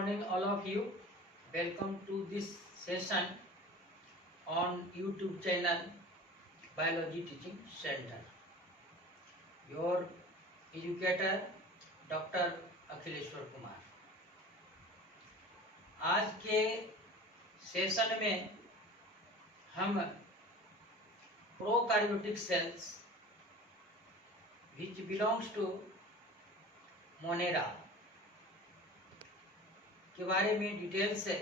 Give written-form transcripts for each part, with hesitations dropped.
morning, all of you. Welcome to this session on YouTube channel Biology Teaching Center. Your educator Dr. Akhileshwar Kumar. आज के session में हम prokaryotic cells which belongs to Monera के बारे में detail से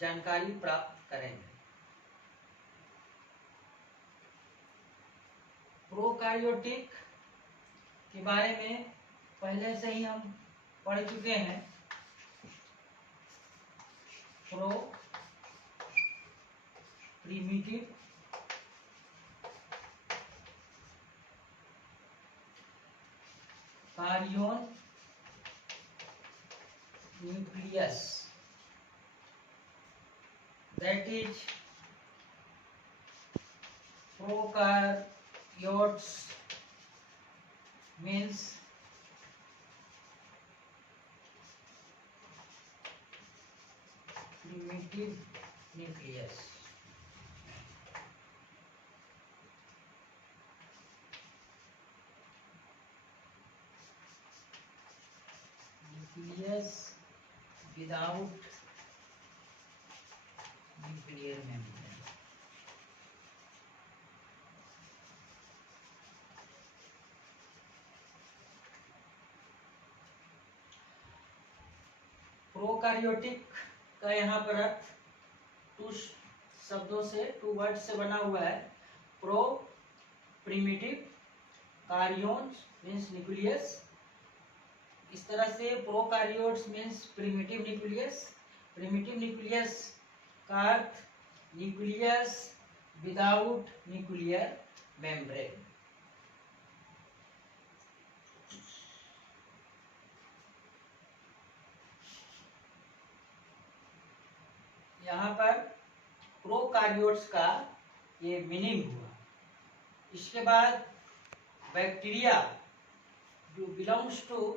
जानकारी प्राप्त करेंगे। प्रोकैरियोटिक के बारे में पहले से ही हम पढ़ चुके हैं। Pro primitive karyon nucleus, that is prokaryotes means primitive nucleus. Nucleus without nuclear membrane. Prokaryotic का यहाँ पर अर्थ टू शब्दों से, टू वर्ड से बना हुआ है। Pro primitive, karyons means nucleus. इस तरह से prokaryotes means primitive nucleus. Primitive nucleus का अर्थ न्यूक्लियस विदाउट न्यूक्लियर मेम्ब्रेन। यहाँ पर प्रोकैरियोट्स का ये मीनिंग हुआ। इसके बाद बैक्टीरिया जो belongs to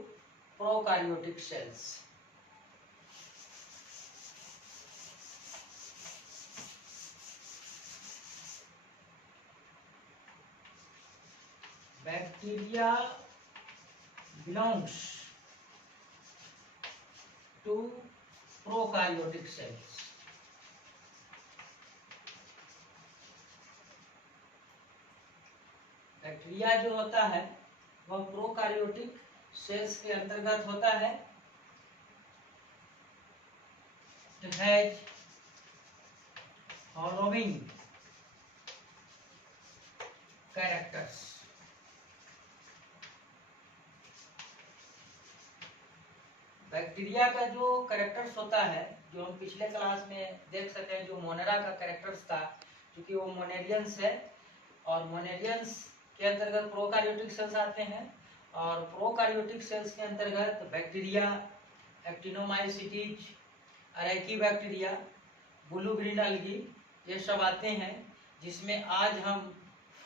prokaryotic cells. Bacteria belongs to prokaryotic cells. Bacteria जो होता है वह प्रोकैरियोटिक सेल्स के अंतर्गत होता है। It has following characters. Bacteria का जो कैरेक्टर्स होता है, जो हम पिछले क्लास में देख सके हैं, जो मोनेरा का कैरेक्टर्स था, क्योंकि वो मोनेरियंस है और मोनेरियंस के अंतर्गत प्रोकैरियोटिक सेल्स आते हैं और प्रोकैरियोटिक सेल्स के अंतर्गत बैक्टीरिया, एक्टिनोमाइसीटीज, अरेकीबैक्टीरिया, ब्लू ग्रीन अलगी, ये सब आते हैं, जिसमें आज हम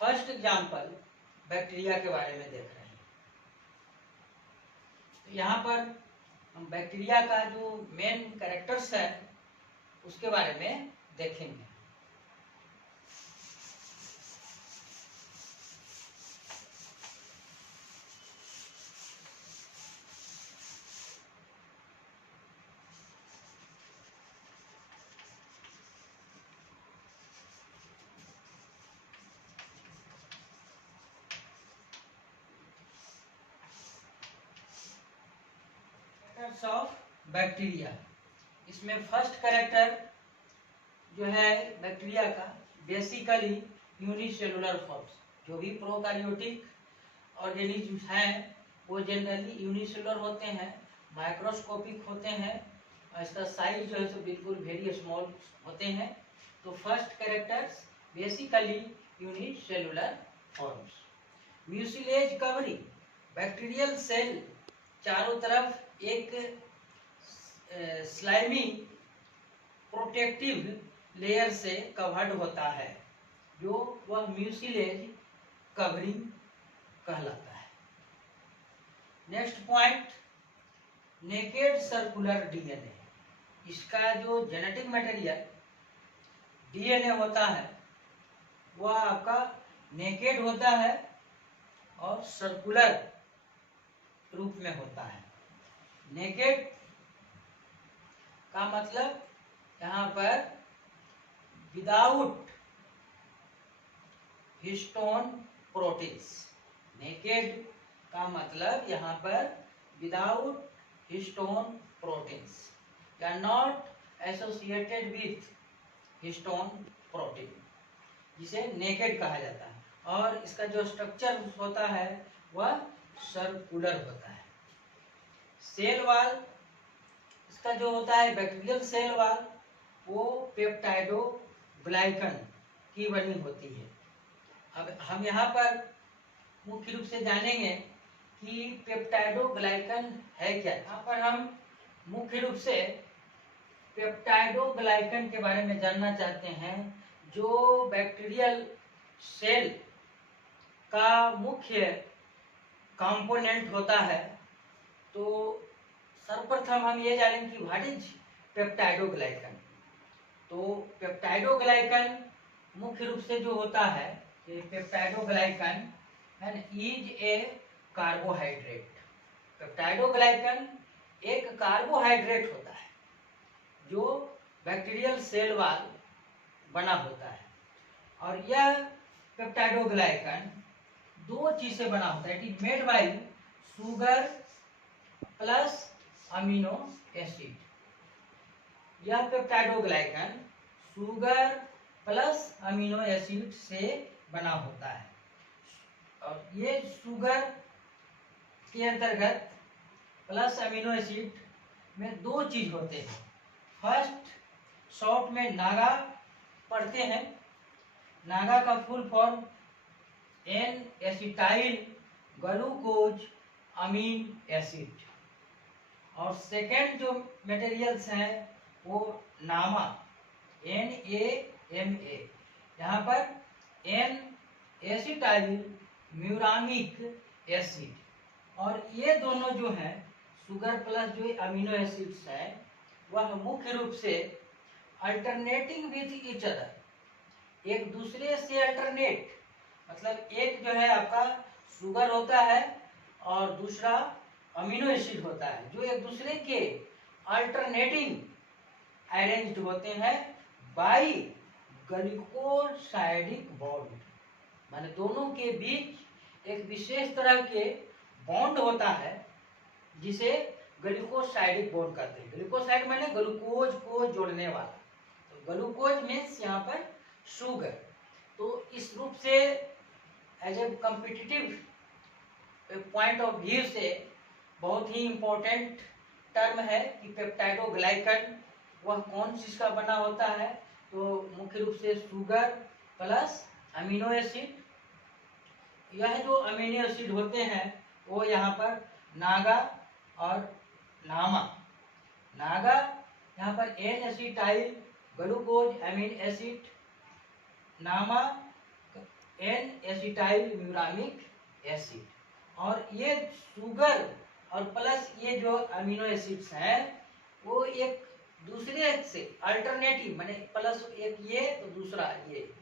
फर्स्ट एग्जाम्पल बैक्टीरिया के बारे में देख रहे हैं। तो यहाँ पर हम बैक्टीरिया का जो मेन कैरेक्टर्स है उसके बारे में देखेंगे। ऑफ बैक्टीरिया, इसमें फर्स्ट कैरेक्टर जो है बैक्टीरिया का बेसिकली यूनिसेलुलर फॉर्म्स। जो भी प्रोकैरियोटिक ऑर्गेनिज्म हैं वो जनरली यूनिसेलुलर होते हैं, माइक्रोस्कोपिक होते हैं और इसका साइज जो है सो बिल्कुल वेरी स्मॉल होते हैं। तो first characters basically unicellular forms. Mucilage covering, bacterial cell चारों तरफ एक स्लाइमी प्रोटेक्टिव लेयर से कवर्ड होता है, जो वह म्यूसिलेज कवरिंग कहलाता है। Next point, naked circular DNA. इसका जो जेनेटिक मटेरियल डीएनए होता है वह आपका नेकेड होता है और सर्कुलर रूप में होता है। नेकेड का मतलब यहाँ पर विदाउट हिस्टोन प्रोटीन्स। नेकेड का मतलब यहाँ पर विदाउट हिस्टोन प्रोटीन्स या not associated with histone protein, जिसे नेकेड कहा जाता है। और इसका जो स्ट्रक्चर होता है वह सर्कुलर होता है। सेल वॉल इसका जो होता है बैक्टीरियल सेल वॉल वो पेप्टाइडोग्लाइकन की बनी होती है। अब हम यहाँ पर मुख्य रूप से जानेंगे कि पेप्टाइडोग्लाइकन है क्या। यहाँ पर हम मुख्य रूप से पेप्टाइडोग्लाइकन के बारे में जानना चाहते हैं, जो बैक्टीरियल सेल का मुख्य कंपोनेंट होता है। तो सर्वप्रथम हम ये जानेंगे कि व्हाट इज पेप्टाइडोग्लाइकन। तो पेप्टाइडोग्लाइकन मुख्य रूप से जो होता है कि peptidoglycan is a carbohydrate. Peptidoglycan एक कार्बोहाइड्रेट होता है जो बैक्टीरियल सेल वॉल बना होता है। और यह पेप्टाइडोग्लाइकन दो चीज से बना होता है। It is made by sugar plus amino acid. यह peptidoglycan sugar plus amino acid से बना होता है। और ये शुगर के अंतर्गत प्लस अमीनो एसिड में दो चीज होते हैं। फर्स्ट शॉर्ट में नागा पढ़ते हैं। नागा का full form N acetyl glucose amine acid. और सेकेंड जो मटेरियल्स हैं वो नामा NAMA। यहाँ पर एन एसिटाइल म्यूरामिक एसिड। और ये दोनों जो हैं शुगर प्लस जो अमीनो एसिड्स हैं वह मुख्य रूप से अल्टरनेटिंग विथ ईच अदर, एक दूसरे से अल्टरनेट, मतलब एक जो है आपका शुगर होता है और दूसरा अमीनो एसिड होता है, जो एक दूसरे के अल्टरनेटिंग अरेंज्ड होते हैं बाय ग्लूकोसाइडिक बॉन्ड। माने दोनों के बीच एक विशेष तरह के बॉन्ड होता है जिसे ग्लूकोसाइडिक बॉन्ड कहते हैं। ग्लूकोसाइड माने ग्लूकोज को जोड़ने वाला। तो ग्लूकोज मीन्स यहाँ पर शुगर। तो इस रूप से as a competitive point of view से बहुत ही इंपॉर्टेंट टर्म है कि पेप्टाइडोग्लाइकन वह कौन चीज का बना होता है। तो मुख्य रूप से शुगर प्लस अमीनो एसिड। यह जो अमीनो एसिड होते हैं वो यहाँ पर नागा और नामा। नागा यहाँ पर N acetyl glucose amine acid, नामा एन एसिटाइल म्यूरामिक एसिड। और ये शुगर और प्लस ये जो अमीनो एसिड्स हैं वो एक दूसरे से अल्टरनेटिव, माने प्लस एक ये तो दूसरा ये,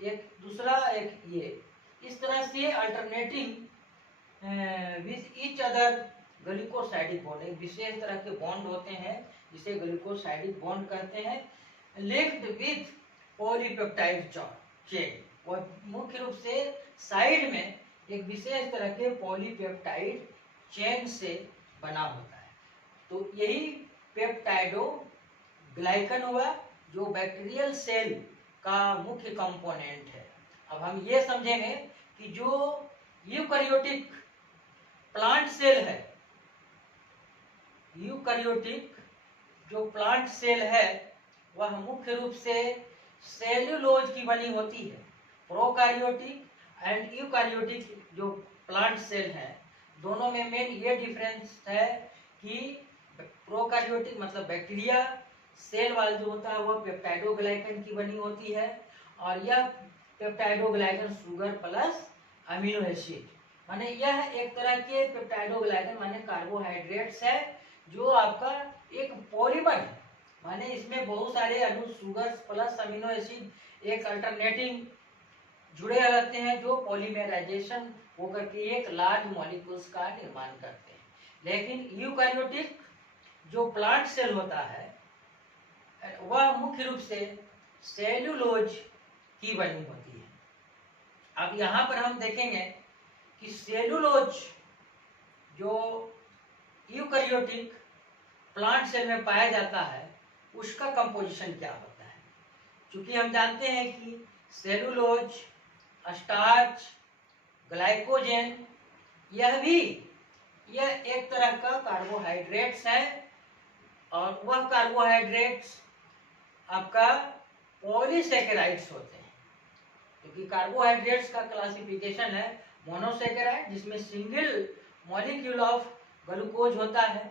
एक दूसरा एक ये, इस तरह से alternating with each other glucosidic bond, एक विशेष तरह के बॉन्ड होते हैं जिसे ग्लूकोसाइडिक बॉन्ड कहते हैं, लिंक्ड विथ पॉलीपेप्टाइड चेन। और मुख्य रूप से साइड में एक विशेष तरह के पॉलीपेप्टाइड चेन से बना होता है। तो यही पेप्टाइडोग्लाइकन हुआ जो बैक्टीरियल सेल का मुख्य कंपोनेंट है। अब हम ये समझेंगे कि जो यूकैरियोटिक प्लांट सेल है, यूकैरियोटिक जो प्लांट सेल है वह मुख्य रूप से सेल्यूलोज की बनी होती है। प्रोकैरियोटिक एंड यूकैरियोटिक जो प्लांट सेल है दोनों में मेन ये डिफरेंस है कि प्रोकैरियोटिक मतलब बैक्टीरिया सेल वाल जो होता है वह पेप्टाइडोग्लाइकन की बनी होती है और यह peptidoglycan sugar plus amino acid, माने यह एक तरह के पेप्टाइडोग्लाइकन माने कार्बोहाइड्रेट्स है जो आपका एक पॉलीमर है, माने इसमें बहुत सारे अणु शुगर प्लस अमीनो एसिड एक अल्टरनेटिंग जुड़े रहते हैं जो पॉलीमराइजेशन होकर के एक लार्ज मॉलिक्यूल्स का निर्माण करते हैं। लेकिन यूकैरियोटिक जो प्लांट सेल होता है वह मुख्य रूप से सेल्यूलोज की बनी होती है। अब यहाँ पर हम देखेंगे कि सेल्यूलोज जो यूकैरियोटिक प्लांट सेल में पाया जाता है उसका कंपोजिशन क्या होता है। क्योंकि हम जानते हैं कि सेल्यूलोज, स्टार्च, ग्लाइकोजन यह एक तरह का कार्बोहाइड्रेट्स है और वह कार्बोहाइड्रेट्स आपका पॉलीसेकेराइड्स होते हैं। क्योंकि कार्बोहाइड्रेट्स का क्लासिफिकेशन है मोनोसेकेराइड जिसमें सिंगल मॉलिक्यूल ऑफ ग्लूकोज होता है,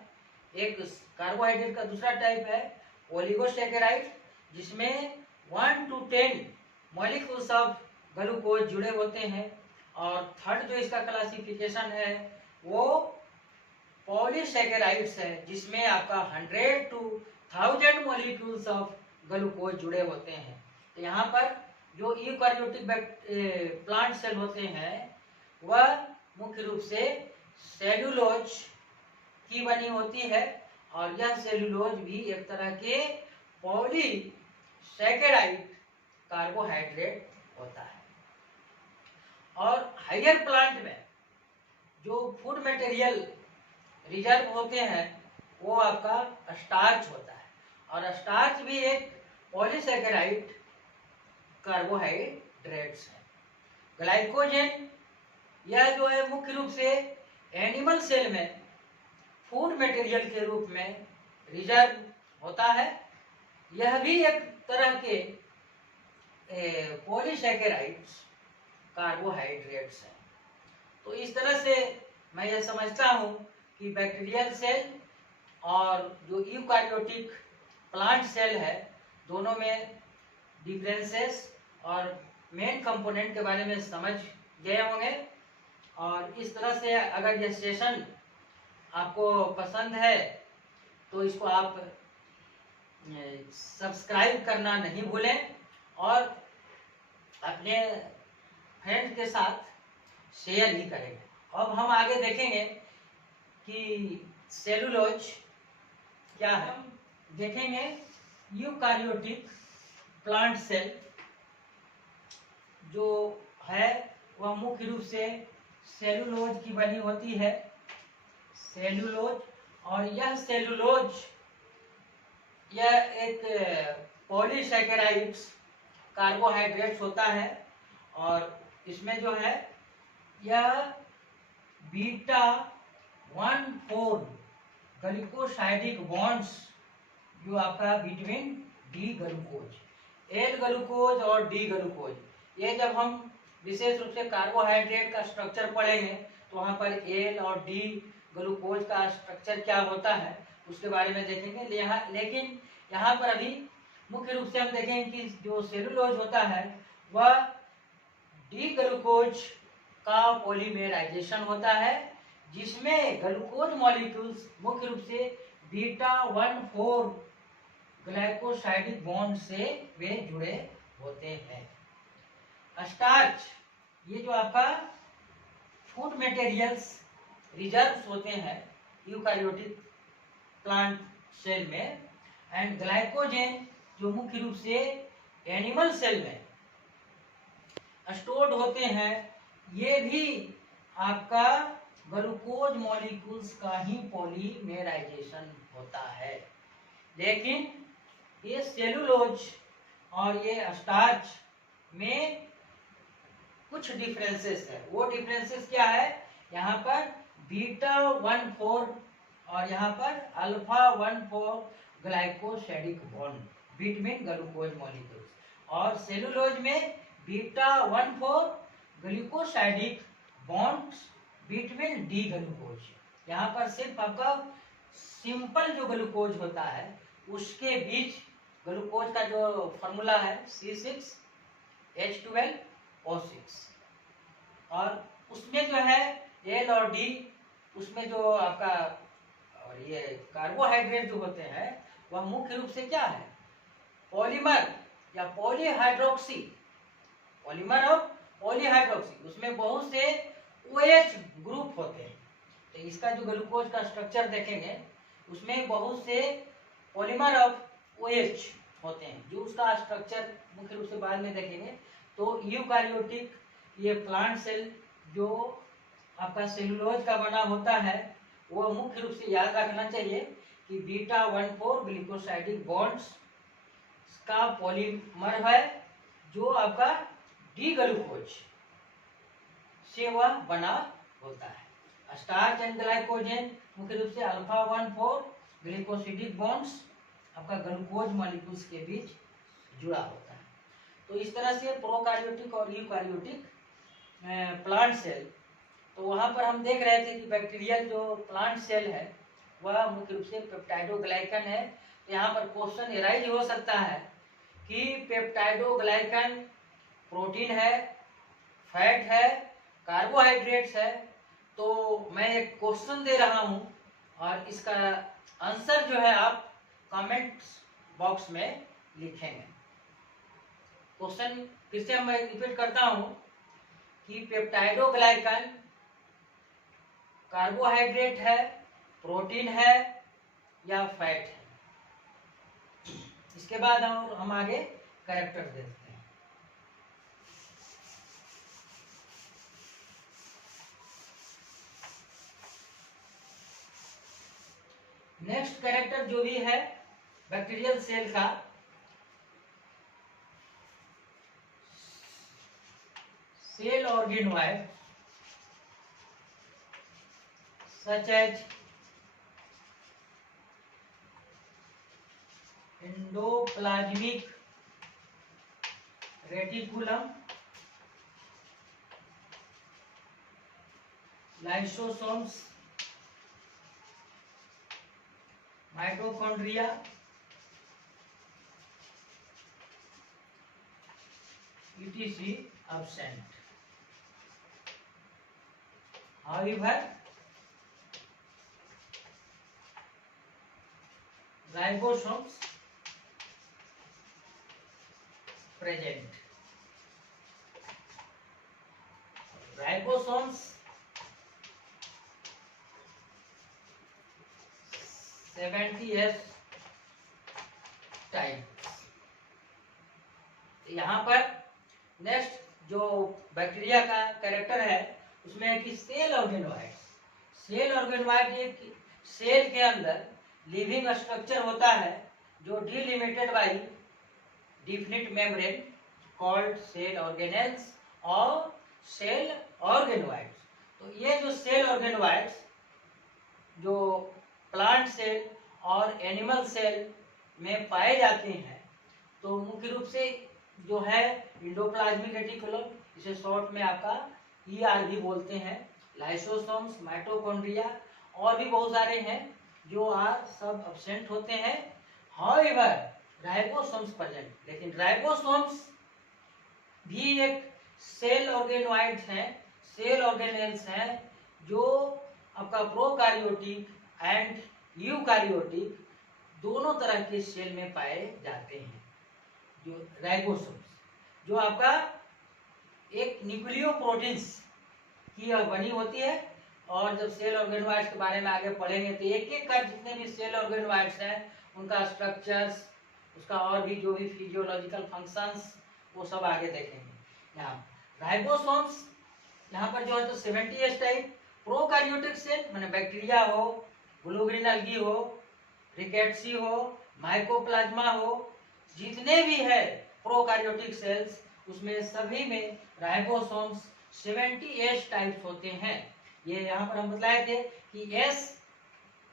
एक कार्बोहाइड्रेट का दूसरा टाइप है ओलिगोसेकेराइड जिसमें 1 to 10 मॉलिक्यूल्स ऑफ ग्लूकोज जुड़े होते हैं, और थर्ड जो इसका क्लासिफिकेशन है वो पॉलीसेकेराइड्स है जिसमें आपका 100 to 1000 मॉलिक्यूल्स ऑफ ग्लूकोज जुड़े होते हैं। तो यहाँ पर जो यूकैरियोटिक प्लांट सेल होते हैं वह मुख्य रूप से सेल्यूलोज की बनी होती है, और यह सेल्यूलोज भी एक तरह के पॉलीसेकेराइड कार्बोहाइड्रेट होता है। और हायर प्लांट में जो फूड मटेरियल रिजर्व होते हैं वो आपका स्टार्च होता है, और स्टार्च भी एक पॉलीसेकेराइड कार्बोहाइड्रेट्स है। ग्लाइकोजन यह जो है मुख्य रूप से एनिमल सेल में फूड मटेरियल के रूप में रिजर्व होता है, यह भी एक तरह के पॉलीसेकेराइड्स कार्बोहाइड्रेट्स हैं। तो इस तरह से मैं यह समझता हूँ कि बैक्टीरियल सेल और जो यूकैरियोटिक प्लांट सेल है दोनों में डिफरेंसेस और मेन कंपोनेंट के बारे में समझ गए होंगे। और इस तरह से अगर यह सेशन आपको पसंद है तो इसको आप सब्सक्राइब करना नहीं भूलें और अपने फ्रेंड के साथ शेयर भी करें। अब हम आगे देखेंगे कि सेलुलोज क्या है। देखेंगे यूकैरियोटिक प्लांट सेल जो है वह मुख्य रूप से सेलुलोज की बनी होती है, सेलुलोज। और यह सेलुलोज यह एक पॉलीसेकेराइड्स कार्बोहाइड्रेट्स होता है, और इसमें जो है यह बीटा 1,4 ग्लूकोसाइडिक बॉन्ड्स जो आपका between D glucose, L glucose और डी ग्लूकोज, ये जब हम विशेष रूप से कार्बोहाइड्रेट का स्ट्रक्चर पढ़ेंगे तो वहाँ पर एल और डी ग्लूकोज का स्ट्रक्चर क्या होता है उसके बारे में देखेंगे। लेकिन यहाँ पर अभी मुख्य रूप से हम देखेंगे कि जो सेलुलोज होता है वह डी ग्लूकोज का पॉलीमराइजेशन होता है जिसमें ग्लूकोज मॉलिक्यूल्स मुख्य रूप से बीटा 1,4 ग्लाइकोसाइडिक बॉन्ड से वे जुड़े होते हैं। स्टार्च ये जो आपका फूड मटेरियल्स रिजर्व्स होते हैं यूकैरियोटिक प्लांट सेल में, एंड ग्लाइकोजन जो मुख्य रूप से एनिमल सेल में स्टोर्ड होते हैं, ये भी आपका ग्लूकोज मॉलिक्यूल्स का ही पॉलीमराइजेशन होता है। लेकिन ये सेलुलोज और ये स्टार्च में कुछ डिफरेंसेस है। वो डिफरेंसेस क्या है, यहाँ पर बीटा 1,4 और यहाँ पर alpha 1,4 glycosidic bond between glucose molecules, और सेलुलोज में beta 1,4 glucosidic bonds between D glucose. यहाँ पर सिर्फ आपका सिंपल जो ग्लूकोज होता है उसके बीच ग्लूकोज का जो फॉर्मूला है C6H12O6, और उसमें जो है एल और डी, उसमें जो आपका और ये कार्बोहाइड्रेट जो होते हैं वह मुख्य रूप से क्या है, पॉलीमर या पॉलीहाइड्रोक्सी, पॉलीमर और पॉलीहाइड्रोक्सी, उसमें बहुत से OH ग्रुप होते हैं। तो इसका जो ग्लूकोज का स्ट्रक्चर देखेंगे उसमें बहुत से पॉलीमर ऑफ OH होते हैं, जो उसका स्ट्रक्चर मुख्य रूप से बाद में देखेंगे। तो यूकारियोटिक ये प्लांट सेल जो आपका सेलुलोज का बना होता है वो मुख्य रूप से याद रखना चाहिए कि β14 ग्लिकोसाइडिक बॉन्ड्स का पॉलीमर है, जो आपका डी ग्लूकोज से वह बना होता है। स्टार्च एंड ग्लाइकोजन मुख्य रूप से α14 ग्लिकोसिडिक बॉन्ड्स आपका ग्लूकोज मॉलिक्यूल्स के बीच जुड़ा होता है। तो इस तरह से प्रोकार्योटिक और यूकार्योटिक प्लांट सेल, तो वहां पर हम देख रहे थे कि बैक्टीरियल जो प्लांट सेल है वह मुख्य रूप से पेप्टाइडोग्लाइकन है। यहाँ पर क्वेश्चन एराइज हो सकता है कि पेप्टाइडोग्लाइकन प्रोटीन है, फैट है, कार्बोहाइड्रेट्स है। तो मैं एक क्वेश्चन दे रहा हूं और इसका आंसर जो है आप कमेंट बॉक्स में लिखेंगे। क्वेश्चन फिर से मैं रिपीट करता हूं कि पेप्टाइडोग्लाइकन कार्बोहाइड्रेट है, प्रोटीन है या फैट है। इसके बाद हम आगे कैरेक्टर देखते हैं। नेक्स्ट कैरेक्टर जो भी है बैक्टीरियल सेल का, cell organoid such as endoplasmic reticulum, lysosomes, mitochondria, etc. absent. However, ribosomes present. Ribosomes 70S type. यहाँ पर नेक्स्ट जो बैक्टीरिया का कैरेक्टर है उसमें है कि सेल ऑर्गेनोइड। सेल ऑर्गेनोइड एक सेल के अंदर लिविंग स्ट्रक्चर होता है जो delimited by definite membrane called cell organelles और सेल ऑर्गेनोइड्स। तो ये जो सेल ऑर्गेनोइड्स जो प्लांट सेल और एनिमल सेल में पाए जाते हैं, तो मुख्य रूप से जो है एंडोप्लाज्मिक रेटिकुलम, इसे शॉर्ट में आपका ER भी बोलते हैं, लाइसोसोम्स, माइटोकॉन्ड्रिया और भी बहुत सारे हैं जो सब एब्सेंट होते हैं। हाउएवर राइबोसोम्स प्रेजेंट, लेकिन राइबोसोम्स भी एक सेल ऑर्गेनोइड्स हैं, सेल ऑर्गेनेल्स हैं जो आपका प्रोकार्योटिक एंड यूकार्योटिक दोनों तरह के सेल में पाए जाते हैं। जो राइबोसोम्स जो आपका एक न्यूक्लियोप्रोटीन्स की बनी होती है, और जब सेल ऑर्गेनोइड्स के बारे में आगे पढ़ेंगे तो एक एक का जितने भी सेल ऑर्गेनोइड्स हैं उनका स्ट्रक्चर्स, उसका और भी जो भी फिजियोलॉजिकल फंक्शंस वो सब आगे देखेंगे। यहाँ राइबोसोम्स यहाँ पर जो है तो 70S टाइप प्रोकार्योटिक सेल माने बैक्टीरिया हो, ब्लू ग्रीन एल्गी हो, रिकेट्सी हो, माइकोप्लाज्मा हो, जितने भी है प्रोकार्योटिक सेल्स उसमें सभी में राइबोसोम्स 70S टाइप्स होते हैं। ये यहाँ पर हम बताए थे कि S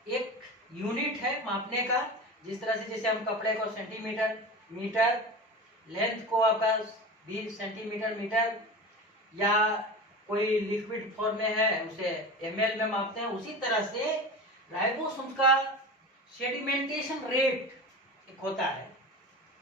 एक यूनिट है मापने का, जिस तरह से जैसे हम कपड़े को सेंटीमीटर, मीटर, लेंथ को आपका 20 सेंटीमीटर, मीटर, या कोई लिक्विड फॉर्म में है उसे ml में मापते हैं, उसी तरह से राइबोसोम का सेडिमेंटेशन रेट एक होता है,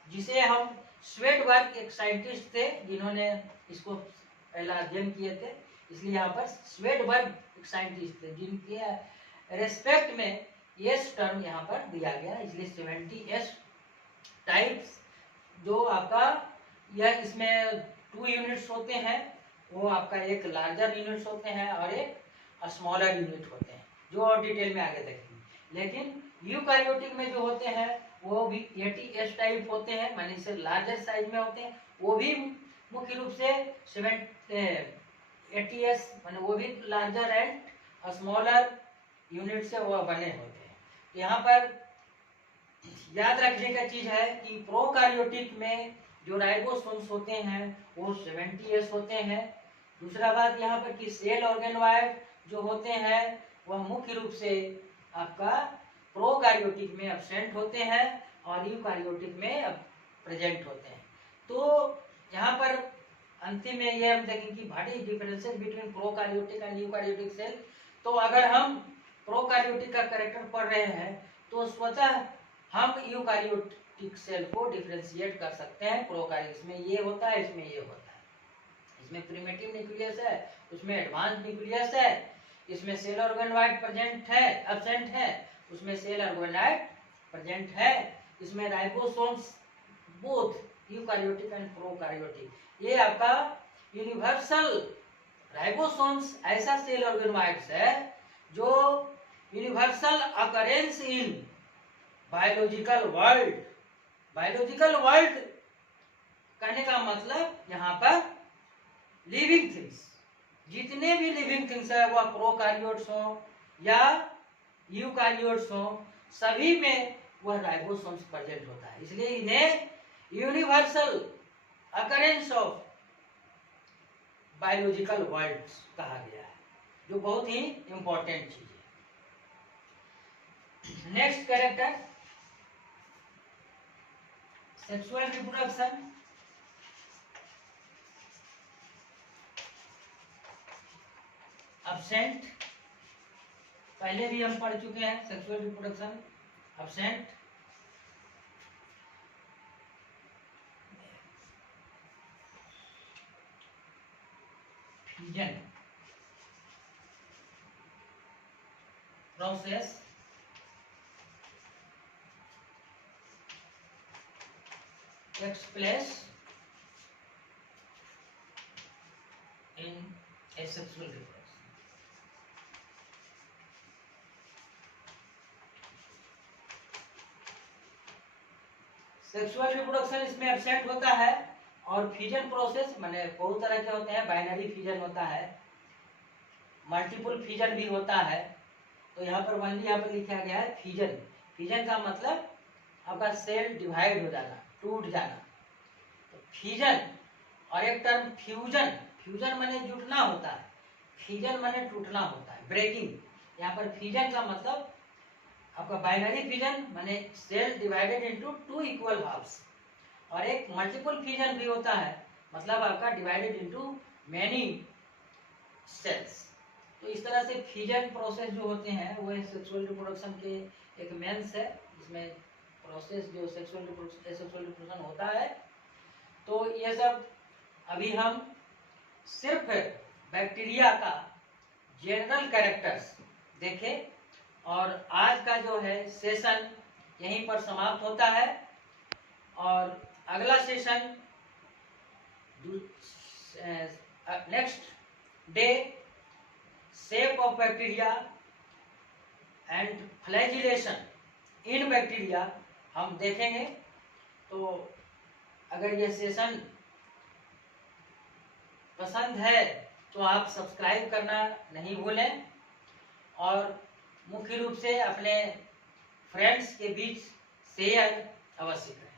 जिसे हम स्वेडबर्ग एक साइंटिस्ट थे जिन्होंने इसको पहला अध्ययन किए थे, इसलिए यहाँ पर स्वेडबर्ग एक साइंटिस्ट थे जिनके रेस्पेक्ट में एस टर्म यहाँ पर दिया गया, इसलिए 70 एस टाइप्स जो आपका यह इसमें 2 यूनिट्स होते हैं, वो आपका एक लार्जर यूनिट्स होते हैं और एक स्मॉलर यूनिट होते हैं, जो और डिटेल में आगे देखेंगे। लेकिन यूकैरियोटिक में जो होते हैं वो भी 80 एस टाइप होते हैं, माने से लार्जर साइज में होते हैं, वो भी मुख्य रूप से 80 एस माने वो भी लार्जर एंड स्मॉलर यूनिट से वो बने होते हैं। यहाँ पर याद रखने का चीज है कि प्रोकैरियोटिक में जो राइबोसोम्स होते हैं वो 70 एस होते हैं। दूसरा बात यहाँ पर कि सेल ऑर्गेनोइड जो होते हैं वह मुख्य रूप से आपका प्रोकैरियोटिक में एब्सेंट होते हैं और यूकैरियोटिक में प्रेजेंट होते हैं। तो यहाँ पर अंतिम में ये हम देखेंगे कि what is differences between prokaryotic and eukaryotic cell. तो अगर हम प्रोकैरियोटिक का कैरेक्टर पढ़ रहे हैं तो स्वतः हम यूकैरियोटिक सेल को डिफरेंशिएट कर सकते हैं। प्रोकैरियोटिक में ये होता है, इसमें ये होता है, इसमें प्रिमिटिव न्यूक्लियस है, उसमें एडवांस न्यूक्लियस है, इसमें सेल ऑर्गेनोइड प्रेजेंट है एब्सेंट है, उसमें सेल ऑर्गेनोइड प्रेजेंट है, इसमें ribosomes both eukaryotic and prokaryotic. ये आपका यूनिवर्सल राइबोसोम्स ऐसा सेल ऑर्गेनोइड्स है जो universal occurrence in biological world. Biological world कहने का मतलब यहाँ पर लिविंग थिंग्स, जितने भी लिविंग थिंग्स है वह प्रोकैरियोट्स हो या यूकैरियोट्स हो, सभी में वह राइबोसोम्स प्रेजेंट होता है, इसलिए इन्हें universal occurrence of biological world कहा गया है, जो बहुत ही इंपॉर्टेंट चीज है। Next character sexual reproduction. Absent, पहले भी हम पढ़ चुके हैं sexual reproduction absent. Fusion process takes place in asexual reproduction. Sexual reproduction इसमें एब्सेंट होता है और फ्यूजन प्रोसेस माने बहुत तरह के होते हैं, बाइनरी फ्यूजन होता है, मल्टीपल फ्यूजन भी होता है। तो यहाँ पर वन यहाँ पर लिखा गया है फ्यूजन। फ्यूजन का मतलब आपका सेल डिवाइड हो जाना, टूट जाना। तो फ्यूजन और एक टर्म फ्यूजन, फ्यूजन माने जुटना होता है, फ्यूजन माने टूटना होता है, ब्रेकिंग। यहाँ पर फ्यूजन का मतलब आपका बाइनरी फ्यूजन माने cell divided into 2 equal halves, और एक मल्टीपल फ्यूजन भी होता है, मतलब आपका डिवाइडेड इनटू मेनी सेल्स। तो इस तरह से फ्यूजन प्रोसेस जो होते हैं वो सेक्सुअल रिप्रोडक्शन के एक मेंस है। इसमें प्रोसेस जो सेक्सुअल रिप्रोडक्शन होता है। तो ये सब अभी हम सिर्फ बैक्टीरिया का जनरल कैरेक्टर्स देखें, और आज का जो है सेशन यहीं पर समाप्त होता है। और अगला session next day shape of bacteria and flagellation in bacteria हम देखेंगे। तो अगर ये सेशन पसंद है तो आप सब्सक्राइब करना नहीं भूलें, और मुख्य रूप से अपने फ्रेंड्स के बीच शेयर अवश्य करें।